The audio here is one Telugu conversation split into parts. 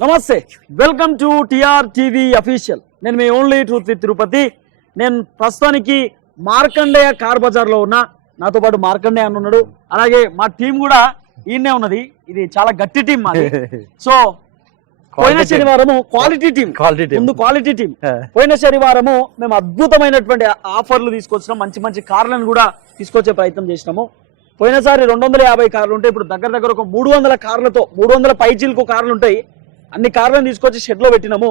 నమస్తే, welcome to TR TV official. నేను మీ ఓన్లీ ట్రూత్ విత్ తిరుపతి. నేను ప్రస్తుతానికి మార్కండేయ కార్ బజార్ లో ఉన్నా. నాతో పాటు మార్కండేయ అన్న ఉన్నాడు, అలాగే మా టీం కూడా ఈయనే ఉన్నది. ఇది చాలా గట్టి టీం మాది. సో పోయిన శనివారము క్వాలిటీ టీం, ముందు క్వాలిటీ టీం. పోయిన శనివారము మేము అద్భుతమైనటువంటి ఆఫర్లు తీసుకొచ్చినాం, మంచి మంచి కార్లను కూడా తీసుకొచ్చే ప్రయత్నం చేసినాము. పోయినసారి 250 కార్లు ఉంటే ఇప్పుడు దగ్గర దగ్గర ఒక 300 కార్లతో 300 పైచీలకు కార్లు ఉంటాయి. అన్ని కార్లను తీసుకొచ్చి షెడ్ లో పెట్టినాము.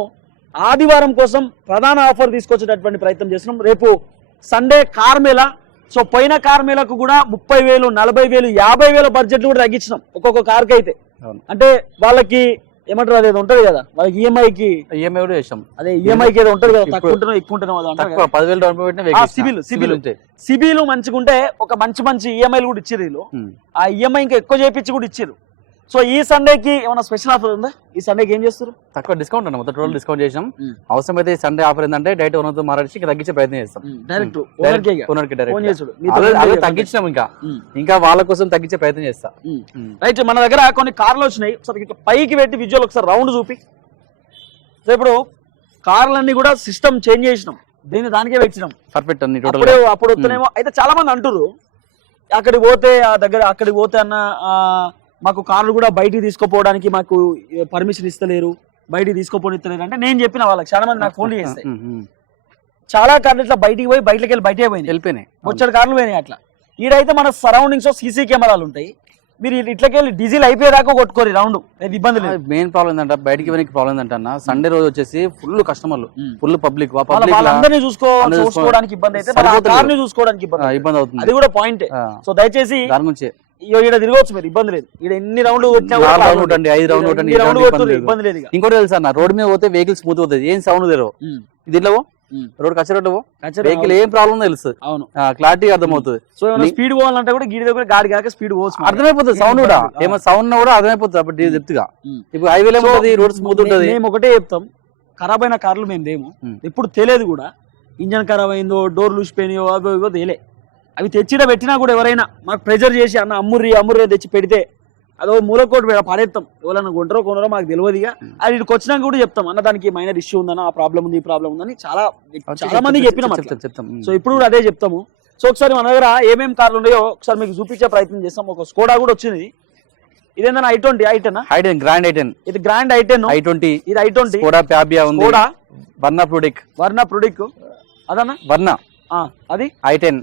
ఆదివారం కోసం ప్రధాన ఆఫర్ తీసుకొచ్చేటటువంటి ప్రయత్నం చేస్తున్నాం. రేపు సండే కార్ మేళా. సో పోయిన కార్ మేళకు కూడా 30,000, 40,000, 50,000 బడ్జెట్లు కూడా తగ్గించినాం ఒక్కొక్క కార్కి. అయితే అంటే వాళ్ళకి ఏమంటారు, అదేదో ఉంటది కదా, వాళ్ళకి ఈఎంఐ కూడా చేసాం. అదే ఈఎంఐకి ఏదో ఉంటది కదా, తక్కువ ఉంటున్నాం ఎక్కువ ఉంటున్నాం. సిబిలు మంచిగా ఉంటే ఒక మంచి ఈఎంఐలు కూడా ఇచ్చారు వీళ్ళు. ఆ ఈఎంఐ ఇంకా ఎక్కువ చేపించి కూడా ఇచ్చారు. సో ఈ సండేకి ఏమైనా స్పెషల్ ఆఫర్ ఉందా? ఈ సండేకి ఏం చేస్తారు? తక్కువ డిస్కౌంట్ అన్న, మొత్తం టోటల్ డిస్కౌంట్ చేసాం. అవసరం అయితే సండే ఆఫర్ ఏంటంటే డైరెక్ట్ ఓనర్తో మాట్లాడి తగ్గించే ప్రయత్నం చేస్తాం. డైరెక్ట్ తగ్గించినాం, ఇంకా వాళ్ళ కోసం తగ్గించే ప్రయత్నం చేస్తాం. రైట్, మన దగ్గర కొన్ని కార్లు వచ్చినాయి. ఒకసారి ఇట్లా పైకి పెట్టి విజువల్ ఒకసారి రౌండ్ చూపి. సో ఇప్పుడు కార్లన్నీ కూడా సిస్టమ్ చేంజ్ చేసినాం, దానికే పెట్టినాం. పర్ఫెక్ట్ అన్ని అప్పుడు వస్తున్నాయేమో. అయితే చాలా మంది అంటారు అక్కడికి పోతే అన్న మాకు కార్లు కూడా బయటికి తీసుకుపోవడానికి మాకు పర్మిషన్ ఇస్తలేరు, బయటికి తీసుకోపోనిస్తలేరు అంటే నేను చెప్పిన వాళ్ళకి చాలా మంది నాకు ఫోన్ చేస్తాయి. చాలా కార్లు ఇట్లా బయటికి పోయి బయటకి వెళ్ళి బయటే వెళ్ళిపోయినాయి, వచ్చే కార్లు పోయినాయి. అట్లా ఈడైతే మన సరౌండింగ్స్ సీసీ కెమెరాలు ఉంటాయి. మీరు ఇట్లకి వెళ్ళి డీజిల్ అయిపోయేదాకా కొట్టుకోరు, రౌండ్ ఇబ్బంది లేదు. మెయిన్ ప్రాబ్లం ఏంటంటే బయటికి వెనక్కి ప్రాబ్లం ఏంటంటే సండే రోజు వచ్చేసి ఫుల్ కస్టమర్లు, ఫుల్ పబ్లిక్, వాళ్ళందరినీ చూసుకోవడానికి ఇబ్బంది అయితే చూసుకోవడానికి ఇబ్బంది అవుతుంది. అది కూడా పాయింట్. సో దయచేసి దాని నుంచి తిరగవచ్చు, మీరు ఇబ్బంది లేదు. ఇక్కడ ఎన్ని రౌండ్లు ఇబ్బంది లేదు. ఇంకోటి తెలుసా అన్న, రోడ్ మీద పోతే వెహికల్ స్మూత్ అవుతుంది, ఏం సౌండ్ తెరవు. దీంట్లో రోడ్ కచ్చరో వెహికల్ ఏం ప్రాబ్లం తెలుస్తుంది, అవును క్లారిటీ అర్థమవుతుంది. సో స్పీడ్ పోవాలంటే కూడా గీడి దగ్గర గాడి కాక స్పీడ్ పోవచ్చు, అర్థమైపోతుంది. సౌండ్ కూడా ఏమో సౌండ్ కూడా అర్థమైపోతుంది. అప్పుడు చెప్తుగా ఇప్పుడు హైవేలో ఉంటుంది, రోడ్ స్మూత్ ఉంటుంది. మేము ఒకటే చెప్తాం, ఖరాబ్ అయిన కార్లు మేము దేము, ఎప్పుడు తెలియదు కూడా. ఇంజన్ ఖరాబ్ అయిందో, డోర్లు ఊసిపోయినాయో, అవో తేలే. అవి తెచ్చినా పెట్టినా కూడా ఎవరైనా మాకు ప్రెజర్ చేసి అన్న అమ్ముర్రి తెచ్చి పెడితే అదో మూలకోటి పడేస్తాం. ఎవరైనా కొంటారో కొనరో మాకు తెలియదుగా. అది ఇక్కడికి వచ్చినాక కూడా చెప్తాం, అన్న దానికి మైనర్ ఇష్యూ ఉందన్న, ఆ ప్రాబ్లం ఉంది, ఈ ప్రాబ్లం ఉందని చాలా మంది చెప్పినాం. సో ఇప్పుడు కూడా అదే చెప్తాము. సో ఒకసారి మన దగ్గర ఏమేమి కార్లు ఉన్నాయో ఒకసారి మీకు చూపించే ప్రయత్నం చేస్తాం. ఒక స్కోడా కూడా వచ్చింది. ఇదేందన్నా i20 i10 గ్రాండ్ i10. ఇది గ్రాండ్ i10. i20 ఇది i20. స్కోడా ఫ్యాబియా ఉంది, స్కోడా వర్నా ప్రొడిక్ అదన్నా వర్నా. అది i10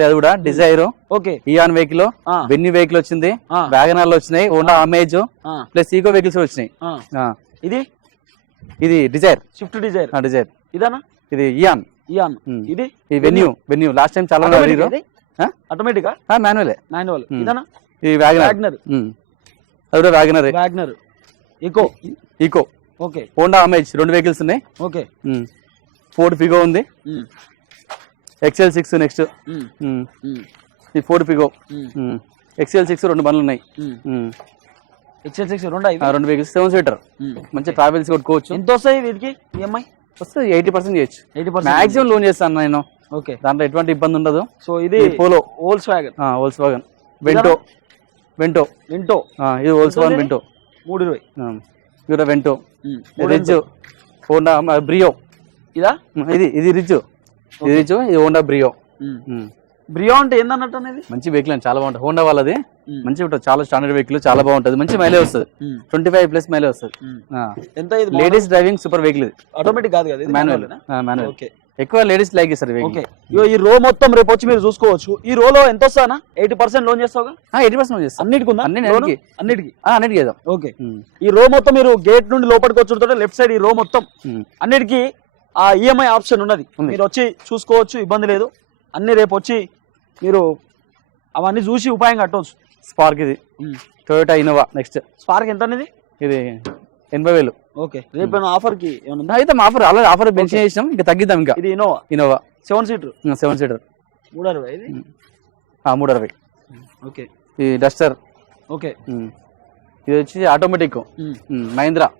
లేదు కూడా Dzire. Okay, Eon vehicle, Venue vehicle వచ్చింది, వ్యాగనర్ లో వచ్చినాయి, Honda Amaze plus Eeco vehicles వచ్చినాయి. ఇది డిజైర్, స్విఫ్ట్ డిజైర్. ఇదనా ఇది ఇయాన్. ఇది వెన్యూ లాస్ట్ టైం చాలా ఆటోమేటిక్ మాన్యువల్. ఇదనా ఇది వ్యాగనర్. అది కూడా WagonR. Eeco. Okay, Honda Amaze 2 vehicles ఉన్నాయి. ఓకే, ఫోర్డ్ ఫిగో ఉంది, XL6 నెక్స్ట్. ఈ ఫోర్డ్ ఫిగో, XL6 2 బండ్లు ఉన్నాయి. XL6 2 vehicles, 7 seater. మంచి ట్రావెల్స్ కొట్టుకోవచ్చు. ఎంత వస్తాయి వీటికి ఈఎంఐ? వస్తుంది 80% చేయొచ్చు, 80% మాక్సిమం లోన్ చేస్తాను నేను. ఓకే, దాంట్లో ఎటువంటి ఇబ్బంది ఉండదు. సో ఇది పోలో, వోల్క్స్ వ్యాగన్, వెంటో. ఇది వోల్క్స్ వ్యాగన్ వెంటో 320. ఇది వెంటో. Ritz, Honda Brio. ఇది రిజ్, ఇది హోండా బ్రియో. బ్రియో అంటే ఏందన్నట్టు అనేది మంచి వెహికల్ అని చాలా బాగుంటుంది. హోండా వాళ్ళది మంచి ఉంటుంది, చాలా స్టాండర్డ్ వెహికల్, చాలా బాగుంటుంది. మంచి మైలేజ్ వస్తుంది, 25+ మైలేజ్ వస్తుంది. ఎంత? Ladies driving super vehicle. ఇది ఆటోమేటిక్ కాదు కదా, మాన్యువల్. ఎక్కువ లేడీస్ లైక్ చేస్తారు వెహికల్. ఈ రో మొత్తం రేపు వచ్చి మీరు చూసుకోవచ్చు. ఈ రోలో ఎంత వస్తానా? 80% లోన్ చేస్తావుగా? 80% లోన్ చేస్తాను. అన్నిటికీ. ఓకే, ఈ రో మొత్తం మీరు గేట్ నుండి లోపలికి వచ్చి లెఫ్ట్ సైడ్ ఈ రో మొత్తం అన్నిటికీ ఆ ఈఎంఐ ఆప్షన్ ఉన్నది. మీరు వచ్చి చూసుకోవచ్చు, ఇబ్బంది లేదు. అన్ని రేపు వచ్చి మీరు అవన్నీ చూసి ఉపాయం కట్టవచ్చు. స్పార్క్, ఇది టొయోటా ఇన్నోవా. నెక్స్ట్ స్పార్క్ ఎంత అనేది? ఇది 80,000. ఓకే, రేపు ఆఫర్ కి ఏమన్నా అయితే ఆఫర్ మెన్షన్ చేసినాం, ఇంకా తగ్గిద్దాం. ఇంకా ఇది ఇన్నోవా 7 సీటర్. 360. ఇది 360. ఓకే, ఈ డస్టర్. ఓకే, ఇది వచ్చి automatic Mahindra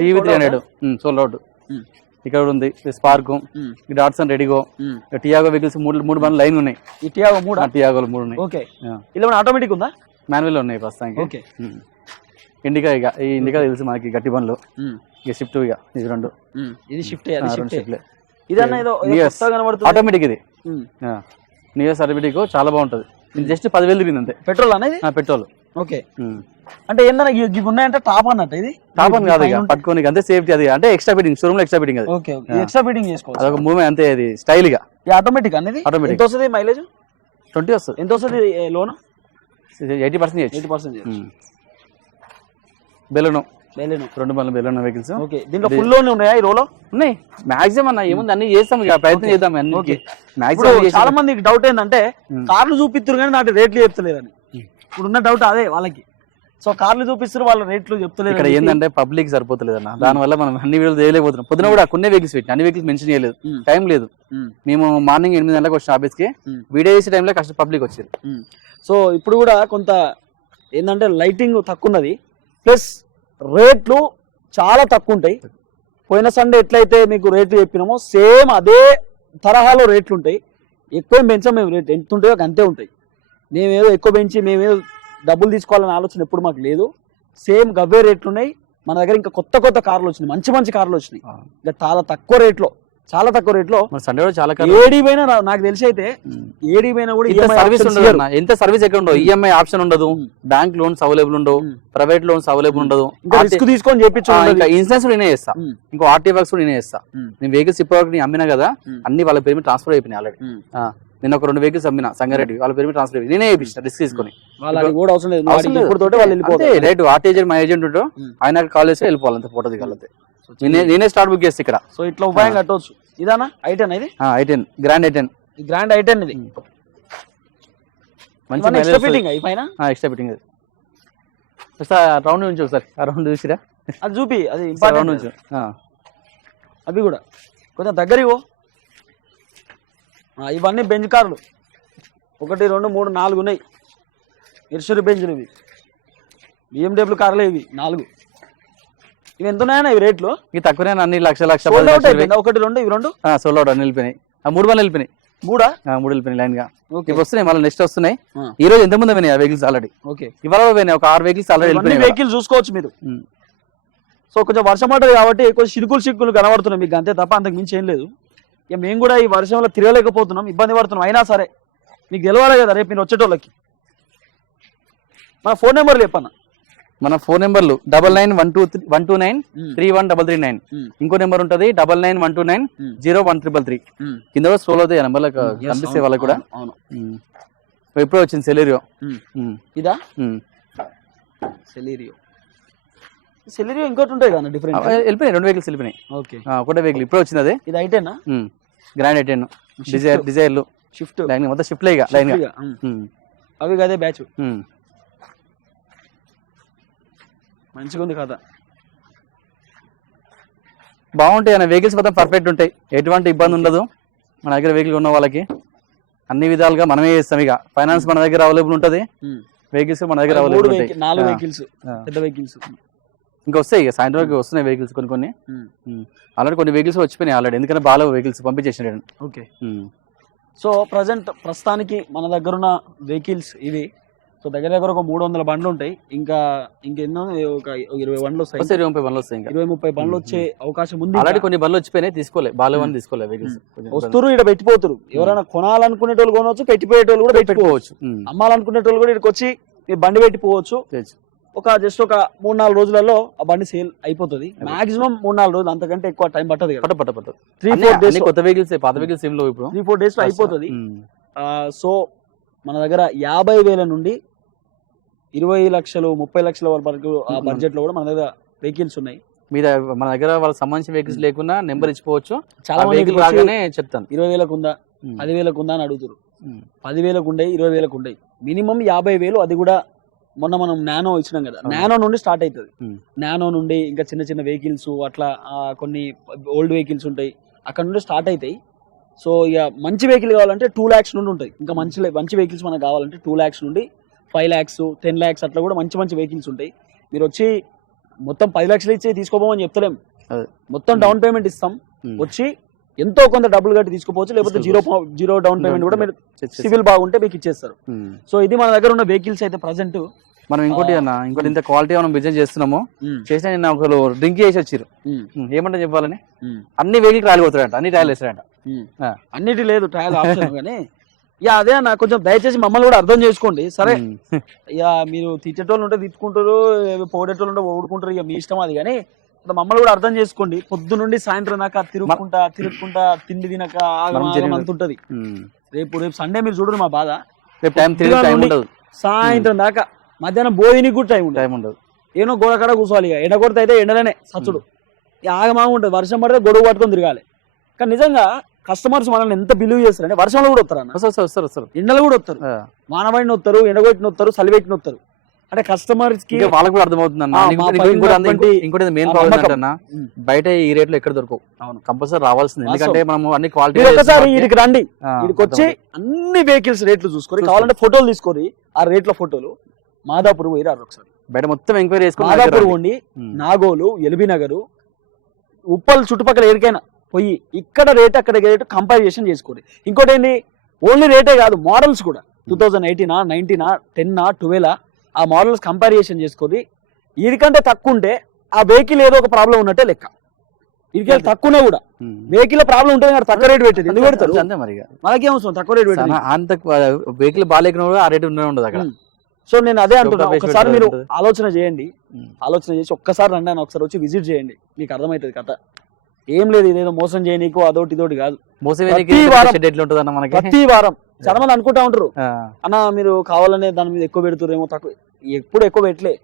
TV300 sold out. ఇక్కడ ఉంది స్పార్క్, డాట్సన్, రెడిగో, టియాగో వెహికల్స్ 3 బండ్లు లైన్ ఉన్నాయి. ఈ టియాగోలు 3 ఉన్నాయి. ఓకే, ఇలా ఆటోమేటిక్ ఉందా? మాన్యువల్ ఉన్నాయి ప్రస్తుతానికి. ఓకే, ఇండికా ఇక ఈ ఇండికా తెలుసు మనకి గట్టి బండ్లు ఇక షిఫ్ట్ ఇక ఇది రెండు ఇది షిఫ్ట్ రెండు షిఫ్ట్లే ఇదన్నా ఏదో కనబడుతుంది ఆటోమేటిక్ ఇది నియో సర్టిఫికేట్ చాలా బాగుంటుంది ఇది జస్ట్ 10,000 తిరిగింది అంతే పెట్రోల్ అనేది పెట్రోల్ ఓకే అంటే ఏందన్నా ఇవి ఉన్నాయంటే టాప్ అన్నట్టు ఇది టాప్ అని కాదు ఇక పట్టుకోనికి అంతే సేఫ్టీ అది అంటే ఎక్స్ట్రా ఫిట్టింగ్ షోరూమ్ లో ఎక్స్ట్రా ఫిట్టింగ్ అది ఓకే ఎక్స్ట్రా ఫిట్టింగ్ చేసుకోవచ్చు అదొక మూవ్మెంట్ అంతే అది స్టైల్ గా ఆటోమేటిక్ అనేది ఆటోమేటిక్ ఎంత వస్తుంది మైలేజ్ 20 వస్తుంది ఎంత వస్తుంది లోన్ 80% బెలూను రెండు బండ్లు బెలూను వెహికల్స్ ఓకే దీంట్లో ఫుల్ లోన్ ఉన్నాయా ఈ రోలో ఉన్నాయి మాక్సిమం అన్న ఏముంది అన్ని చేస్తాం ఇక ప్రయత్నం చేద్దాం అన్ని మాక్సిమం చాలా మందికి డౌట్ ఏంటంటే కార్లు చూపిస్తారు కానీ నాటి రేట్లు చెప్తలేదని ఇప్పుడు ఉన్న డౌట్ అదే వాళ్ళకి సో కార్లు చూపిస్తారు వాళ్ళ రేట్లు చెప్తలేదు ఇక్కడ ఏంటంటే పబ్లిక్ సరిపోతలేదు అన్న దాని వల్ల మనం అన్ని వీడియోలు చేయలేకపోతున్నాం పొద్దున కూడా కొన్ని వెహికల్స్ పెట్టి అన్ని వెహికల్స్ మెన్షన్ చేయలేదు టైం లేదు మేము మార్నింగ్ 8 గంటలకు వచ్చిన ఆఫీస్ కి వీడియో చేసే టైంలో కష్ట పబ్లిక్ వచ్చారు సో ఇప్పుడు కూడా కొంత ఏంటంటే లైటింగ్ తక్కువ ఉన్నది ప్లస్ రేట్లు చాలా తక్కువ ఉంటాయి పోయిన సండే ఎట్లయితే మీకు రేట్లు చెప్పినామో సేమ్ అదే తరహాలో రేట్లు ఉంటాయి ఎక్కువ పెంచాం మేము రేట్ ఎంత ఉంటాయో అంతే ఉంటాయి మేమేదో ఎక్కువ పెంచి మేమేదో డబ్బులు తీసుకోవాలని ఆలోచన ఎప్పుడు మాకు లేదు సేమ్ గవ్వే రేట్లు ఉన్నాయి మన దగ్గర ఇంకా కొత్త కొత్త కార్లు వచ్చినాయి మంచి కార్లు వచ్చినాయి ఇంకా చాలా తక్కువ రేట్లో సండే చాలా ఏడీ పైన నాకు తెలిసి అయితే ఏడీ పైన కూడా సర్వీస్ ఉండదు ఎంత సర్వీస్ ఎక్కడ ఉండదు ఈఎంఐ ఆప్షన్ ఉండదు బ్యాంక్ లోన్స్ అవైలబుల్ ఉండవు ప్రైవేట్ లోన్స్ అవైలబుల్ ఉండదు రిస్క్ తీసుకొని చెప్పించు ఇన్సూరెన్స్ కూడా నేనే చేస్తా ఇంకో ఆర్టీ వర్క్స్ కూడా నేనే చేస్తా నేను వెహికల్స్ ఇప్పటివరకు అమ్మినా కదా అన్ని వాళ్ళ పేరు మీద ట్రాన్స్ఫర్ అయిపోయినాయి ఆల్రెడీ నేను ఒక 2 వెహికల్స్ అమ్మినా సంగారెడ్డి వాళ్ళ పేరు మీద ట్రాన్స్ఫర్ నేనే చేయించిన రిస్క్ తీసుకొని రైట్ ఆర్టీ ఏజెంట్ మా ఏజెంట్ ఉంటాడు ఆయన కాల్ చేసి వెళ్ళిపోవాలి అంతే ఫోటో దిగాలంతే నేనే స్టార్ట్ బుక్ చేస్తే ఇక్కడ సో ఇట్లా ఉపాయం కట్టవచ్చు ఇదానా ఐటెన్ ఇది ఐటెన్ గ్రాండ్ ఐటెన్ ఇది మంచి ఎక్స్ట్రా ఫిట్టింగ్ పైన ఎక్స్ట్రా ఫిట్టింగ్ రౌండ్ నుంచి ఒకసారి ఆ రౌండ్ చూసిరా అది చూపి అది రౌండ్ నుంచి అవి కూడా కొంచెం దగ్గర ఇవన్నీ బెంచ్ కార్లు 1 2 3 4 ఉన్నాయి ఇర్షరి బెంచ్లు ఇవి BMW కార్లే ఇవి 4 ఇవి ఎంత ఉన్నాయన్నా ఇవి రేట్లు ఇవి తక్కువనే అన్ని లక్ష 1 2 ఇవి 2 సోలో అవుట్ వెళ్ళిపోయినాయి 3 బండ్లు వెళ్ళిపోయినాయి 3 వెళ్ళిపోయినాయి లైన్ గా ఇవి వస్తున్నాయి మళ్ళీ నెక్స్ట్ వస్తున్నాయి ఈ రోజు ఎంత మంది పోయినాయి వెహికల్స్ ఆల్రెడీ ఓకే ఇవాళ పోయినాయి ఒక 6 వెహికల్స్ ఆల్రెడీ వెళ్ళిపోయినాయి వెహికల్ చూసుకోవచ్చు మీరు సో కొంచెం వర్షం పడ్డది కాబట్టి కొంచెం చిరుకులు కనబడుతున్నాయి మీకు అంతే తప్ప అంతకు మించి ఏం లేదు ఇక మేము కూడా ఈ వర్షంలో తిరగలేకపోతున్నాం ఇబ్బంది పడుతున్నాం అయినా సరే మీకు గెలవాలి కదా రేపు మీరు వచ్చేటోళ్ళకి మన ఫోన్ నెంబర్లు చెప్పన్న మన ఫోన్ నెంబర్లు 9912931339 ఇంకో నెంబర్ ఉంటది 9912901333 కింద కూడా స్క్రోల్ అవుతాయి నెంబర్లు కనిపిస్తే వాళ్ళకి కూడా ఎప్పుడో వచ్చింది సెలీరియో ఇదా సెలీరియో ఇంకోటి ఉంటాయి కదా డిఫరెంట్ వెళ్ళిపోయినాయి 2 వెహికల్స్ వెళ్ళిపోయినాయి ఓకే ఒకటే వెహికల్ ఇప్పుడు వచ్చింది అదే ఇది ఐటెనా గ్రాండ్ ఐటెన్ డిజైర్లు షిఫ్ట్ లైన్ మొత్తం షిఫ్ట్ లే లైన్ అవి కదే బ్యాచ్ మంచిగా ఉంది కదా బాగుంటాయి అన్న వెహికల్స్ మొత్తం పర్ఫెక్ట్ ఉంటాయి ఎటువంటి ఇబ్బంది ఉండదు మన దగ్గర వెహికల్ ఉన్న వాళ్ళకి అన్ని విధాలుగా మనమే చేస్తాం ఇక ఫైనాన్స్ మన దగ్గర అవైలబుల్ ఉంటది వెహికల్స్ మన దగ్గర అవైలబుల్ ఉంటాయి 4 వెహికల్స్ పెద్ద వెహికల్స్ ఇంకా వస్తాయి ఇక సాయంత్రం వరకు వస్తున్నాయి వెహికల్స్ కొన్ని ఆల్రెడీ కొన్ని వెహికల్స్ వచ్చిపోయినాయి ఆల్రెడీ ఎందుకంటే బాగా వెహికల్స్ పంపించేసినాడు ఓకే సో ప్రస్తుతానికి మన దగ్గర ఉన్న వెహికల్స్ ఇవి సో దగ్గర ఒక 300 బండ్లు ఉంటాయి ఇంకెన్నో ఒక 20 బండ్లు వస్తాయి 20-30 బండ్లు వస్తాయి 20-30 బండ్లు వచ్చే అవకాశం ఉంది ఆల్రెడీ కొన్ని బండ్లు వచ్చిపోయినాయి తీసుకోలే బాగా తీసుకోలే వెహికల్స్ వస్తురు ఇక్కడ పెట్టిపోతారు ఎవరైనా కొనాలనుకునేటోళ్ళు కొనవచ్చు పెట్టిపోయేటోళ్ళు కూడా పెట్టుకోవచ్చు అమ్మాలనుకునేటోళ్ళు కూడా ఇక్కడికి వచ్చి బండి పెట్టిపోవచ్చు జస్ట్ ఒక 3-4 రోజులలో ఆ బండి సేల్ అయిపోతుంది మాక్సిమం 3-4 రోజులు అంతకంటే ఎక్కువ టైం పట్టదు 3-4 డేస్ కొత్త వెహికల్స్ పాత వెహికల్స్ ఏం లేవు ఇప్పుడు 3-4 డేస్ లో అయిపోతుంది సో మన దగ్గర 50,000 నుండి 20 లక్షలు 30 లక్షల వరకు ఆ బడ్జెట్ లో కూడా మన దగ్గర వెహికల్స్ ఉన్నాయి మన దగ్గర వాళ్ళకి సంబంధించిన వెహికల్స్ లేకున్నా నెంబర్ ఇచ్చిపోవచ్చు చాలా వెహికల్ రాగానే చెప్తాను 20,000 ఉందా 10,000 ఉందా అని అడుగుతారు 10,000 ఉండే 20,000 ఉండే మినిమం 50,000 అది కూడా మొన్న మనం నానో ఇచ్చినాం కదా నానో నుండి స్టార్ట్ అవుతుంది నానో నుండి ఇంకా చిన్న వెహికల్స్ అట్లా కొన్ని ఓల్డ్ వెహికల్స్ ఉంటాయి అక్కడ నుండి స్టార్ట్ అవుతాయి సో ఇక మంచి వెహికల్ కావాలంటే 2 lakhs నుండి ఉంటాయి ఇంకా మంచి వెహికల్స్ మనకు కావాలంటే 2 lakhs నుండి 5 lakhs 10 lakhs అట్లా కూడా మంచి వెహికల్స్ ఉంటాయి మీరు వచ్చి మొత్తం 10 లక్షలు ఇచ్చి తీసుకోపోమని చెప్తలేం మొత్తం డౌన్ పేమెంట్ ఇస్తాం వచ్చి ఎంతో కొంత డబ్బులు కట్టి తీసుకోవచ్చు లేకపోతే జీరో డౌన్ పేమెంట్ కూడా మీరు సివిల్ బాగుంటే మీకు ఇచ్చేస్తారు సో ఇది మన దగ్గర ఉన్న వెహికల్స్ అయితే ప్రజెంట్ మనం ఇంకోటి అన్న ఇంకోటి ఇంత క్వాలిటీ మనం బిజినెస్ చేస్తున్నాము చేసిన నిన్న ఒకరు డ్రింక్ చేసి వచ్చారు ఏమంటే చెప్పాలని అన్ని వెహికల్ ట్రయల్ పోతాడంట అన్ని ట్రయల్ వేస్తాడంట అన్నిటి లేదు ట్రయల్ ఆప్షన్ కానీ ఇక అదే అన్న కొంచెం దయచేసి మమ్మల్ని కూడా అర్థం చేసుకోండి సరే ఇక మీరు తిట్టేటోళ్ళు ఉంటే తిట్టుకుంటారు పోడేటోళ్ళు ఉంటే ఓడుకుంటారు ఇక మీ ఇష్టం అది కానీ మమ్మల్ని కూడా అర్థం చేసుకోండి పొద్దు నుండి సాయంత్రం దాకా తిరుగుకుంటా తిండి తినక అంతుంటది రేపు సండే మీరు చూడరు మా బాధ సాయంత్రం దాకా మధ్యాహ్నం భోజనికి కూడా టైం ఉండదు ఏమో గోడకాడ కూర్చోవాలి ఇక ఎండ కొడితే అయితే ఎండలనే సచ్చుడు ఆగమాగ ఉంటుంది వర్షం పడితే గొడవ పట్టుకొని తిరగాలి కానీ నిజంగా కస్టమర్స్ మనల్ని ఎంత బిలీవ్ చేస్తారంటే వర్షంలో కూడా వస్తారు ఎండలు కూడా వస్తారు వానబడిన వస్తారు ఎండగొట్టిన వస్తారు సలివెట్టిన వస్తారు అంటే కస్టమర్స్ కి వాళ్ళకి కూడా అర్థమవుతుంది ఇంకోటి మెయిన్ ప్రాబ్లం బయట ఈ రేట్ లో ఎక్కడ దొరకవు కంపల్సరీ రావాల్సింది ఎందుకంటే మనం అన్ని క్వాలిటీ ఒకసారి వీడికి రండి వీడికి వచ్చి అన్ని వెహికల్స్ రేట్లు చూసుకొని కావాలంటే ఫోటోలు తీసుకొని ఆ రేట్ల ఫోటోలు మాదాపూర్ పోయి రారు ఒకసారి బయట మొత్తం ఎంక్వైరీ చేసుకుని మాదాపూర్ ఉండి నాగోలు ఎల్బీ నగర్ ఉప్పల్ చుట్టుపక్కల ఎక్కడికైనా పోయి ఇక్కడ రేట్ అక్కడ రేట్ కంపారిజేషన్ చేసుకోండి ఇంకోటి ఏంటి ఓన్లీ రేటే కాదు మోడల్స్ కూడా 2018 19 10 12 ఆ మోడల్స్ కంపారిజేషన్ చేసుకొని వీడికంటే తక్కువ ఉంటే ఆ వెహికల్ ఏదో ఒక ప్రాబ్లం ఉన్నట్టే లెక్క వీడికి తక్కువనే కూడా వెహికల్ ప్రాబ్లం ఉంటుంది కదా తక్కువ రేట్ పెట్టేది ఎందుకు పెడతారు అంతే మరి మనకేం అవసరం తక్కువ రేట్ పెట్టాలి అంత వెహికల్ బాగాలేకుండా కూడా ఆ రేట్ ఉండదు అక్కడ సో నేను అదే అంటున్నా ఒకసారి మీరు ఆలోచన చేయండి ఆలోచన చేసి ఒక్కసారి రండి అని ఒకసారి వచ్చి విజిట్ చేయండి మీకు అర్థమవుతుంది కథ ఏం లేదు ఇదేదో మోసం చేయనీకో అదోటి ఇదోటి కాదు ప్రతి వారం చాలా మంది అనుకుంటా ఉంటారు అన్న మీరు కావాలనే దాని మీద ఎక్కువ పెడుతురేమో తక్కువ ఎప్పుడు ఎక్కువ పెట్టలే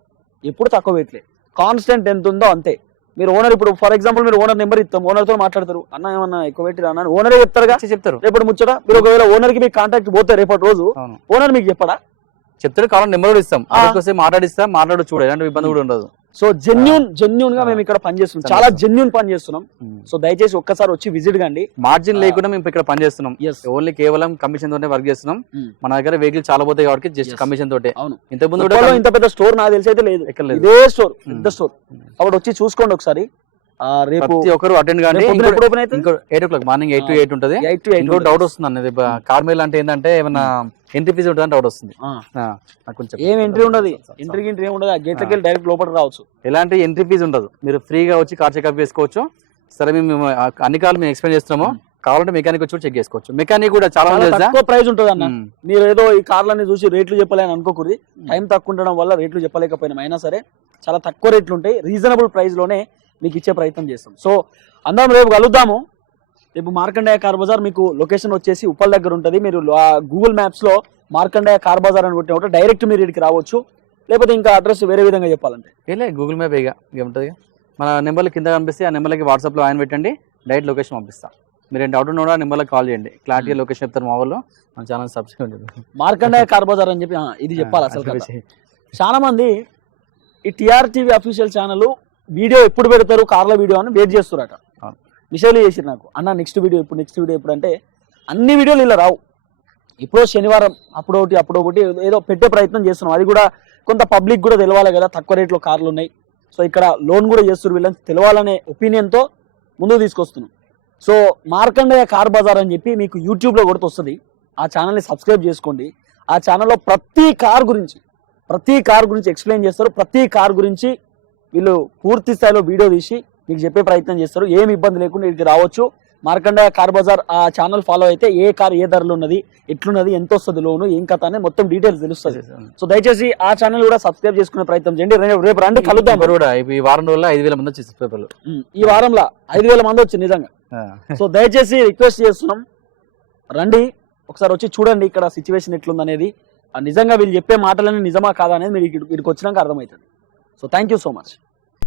ఎప్పుడు తక్కువ పెట్టలే కాన్స్టెంట్ ఎంత ఉందో అంతే మీరు ఓనర్ ఇప్పుడు ఫర్ ఎగ్జాంపుల్ మీరు ఓనర్ నెంబర్ ఇస్తాం ఓనర్ తో మాట్లాడతారు అన్న ఏమన్నా ఎక్కువ పెట్టి అన్న ఓనరే చెప్తారు రేపటి ముచ్చట మీరు ఒకవేళ ఓనర్ కి మీకు కాంటాక్ట్ పోతే రేపటి రోజు ఓనర్ మీకు చెప్పడా చెప్తారు కావాలని నెంబర్ కూడా ఇస్తాం మాట్లాడు చూడ ఎలాంటి ఇబ్బంది కూడా ఉండదు సో జెన్యూన్ గా మేము ఇక్కడ పనిచేస్తున్నాం చాలా జెన్యూన్ పని చేస్తున్నాం సో దయచేసి ఒక్కసారి వచ్చి విజిట్ కండి మార్జిన్ లేకుండా మేము ఇక్కడ పని చేస్తున్నాం ఓన్లీ కేవలం కమిషన్ తోనే వర్క్ చేస్తున్నాం మన దగ్గర వెహికల్ చాలా పోతాయి కాబట్టి జస్ట్ కమిషన్ తోటే ఇంతకుముందు ఇంత పెద్ద స్టోర్ నాకు తెలిసి అయితే లేదు ఇదే స్టోర్ పెద్ద స్టోర్ కాబట్టి వచ్చి చూసుకోండి ఒకసారి రేపు ఒకరు అటెండ్ కానీ 8 o'clock మార్నింగ్ 8 to 8 ఉంటుంది ఇంకో డౌట్ వస్తుంది అన్నది కార్మేల్ అంటే ఏంటంటే ఏమన్నా ఎంట్రీ ఫీజు ఉంటుంది డౌట్ వస్తుంది ఏం ఎంట్రీ ఉండదు ఎంట్రీ గింట్రీ ఏమి ఉండదు గేట్లకి వెళ్ళి డైరెక్ట్ లోపలికి రావచ్చు ఎలాంటి ఎంట్రీ ఫీజు ఉండదు మీరు ఫ్రీగా వచ్చి కార్ చెకప్ చేసుకోవచ్చు సరే మేము అన్ని కార్లు మేము ఎక్స్ప్లెయిన్ చేస్తున్నాము కావాలంటే మెకానిక్ వచ్చి చెక్ చేసుకోవచ్చు మెకానిక్ కూడా చాలా తక్కువ ప్రైస్ ఉంటుంది అన్న మీరు ఏదో ఈ కార్లని చూసి రేట్లు చెప్పలేని అనుకోకూడదు టైం తక్కువ ఉండడం వల్ల రేట్లు చెప్పలేకపోయినా అయినా సరే చాలా తక్కువ రేట్లు ఉంటాయి రీజనబుల్ ప్రైస్ లోనే మీకు ఇచ్చే ప్రయత్నం చేస్తాం సో అందరం రేపు కలుద్దాము రేపు మార్కండేయ కార్ బజార్ మీకు లొకేషన్ వచ్చేసి ఉప్పల్ దగ్గర ఉంటుంది మీరు గూగుల్ మ్యాప్స్ లో మార్కండేయ కార్ బజార్ అని కొట్టిన డైరెక్ట్ మీరు ఇక్కడికి రావచ్చు లేకపోతే ఇంకా అడ్రస్ వేరే విధంగా చెప్పాలంటే గూగుల్ మ్యాప్ ఇక ఉంటుంది మన నెంబర్లు కింద కనిపిస్తే ఆ నెంబర్కి వాట్సాప్లో ఆయన పెట్టండి డైరెక్ట్ లొకేషన్ పంపిస్తాం మీరు డౌట్ ఉన్నా నెంబర్లో కాల్ చేయండి క్లారిటీ లొకేషన్ చెప్తారు మా వాళ్ళు మన channel subscribe Markandeya car bazaar అని చెప్పి ఇది చెప్పాలి అసలు చాలా మంది ఈ టీఆర్టీవీ అఫీషియల్ ఛానల్ వీడియో ఎప్పుడు పెడతారు కార్ల వీడియో అని వెయిట్ చేస్తారట మిషేలు చేసి నాకు అన్న నెక్స్ట్ వీడియో ఎప్పుడు అంటే అన్ని వీడియోలు ఇలా రావు ఇప్పుడు శనివారం అప్పుడొకటి ఏదో పెట్టే ప్రయత్నం చేస్తున్నాం అది కూడా కొంత పబ్లిక్ కూడా తెలవాలి కదా తక్కువ రేట్లో కార్లు ఉన్నాయి సో ఇక్కడ లోన్ కూడా చేస్తున్నారు వీళ్ళని తెలవాలనే ఒపీనియన్తో ముందుకు తీసుకొస్తున్నాం సో మార్కండేయ కార్ బజార్ అని చెప్పి మీకు యూట్యూబ్లో కూడా వస్తుంది ఆ ఛానల్ని సబ్స్క్రైబ్ చేసుకోండి ఆ ఛానల్లో ప్రతి కార్ గురించి ఎక్స్ప్లెయిన్ చేస్తారు ప్రతి కార్ గురించి వీళ్ళు పూర్తి స్థాయిలో వీడియో తీసి మీకు చెప్పే ప్రయత్నం చేస్తారు ఏమి ఇబ్బంది లేకుండా ఇక్కడికి రావచ్చు మార్కండేయ కార్ బజార్ ఆ ఛానల్ ఫాలో అయితే ఏ కార్ ఏ ధరలు ఉన్నది ఎట్లున్నది ఎంత వస్తుంది లోను ఏం కథ అనేది మొత్తం డీటెయిల్స్ తెలుస్తుంది సో దయచేసి ఆ ఛానల్ కూడా సబ్స్క్రైబ్ చేసుకునే ప్రయత్నం చేయండి రేపు రండి కలుద్దాం ఈ వారం రోజుల్లో 5,000 మంది వచ్చి ఈ వారంలో 5,000 మంది వచ్చింది నిజంగా సో దయచేసి రిక్వెస్ట్ చేస్తున్నాం రండి ఒకసారి వచ్చి చూడండి ఇక్కడ సిచ్యువేషన్ ఎట్లుంది అనేది నిజంగా వీళ్ళు చెప్పే మాటలన్నీ నిజమా కాదా అనేది మీరు ఇక్కడికి వచ్చినాక అర్థమవుతుంది so thank you so much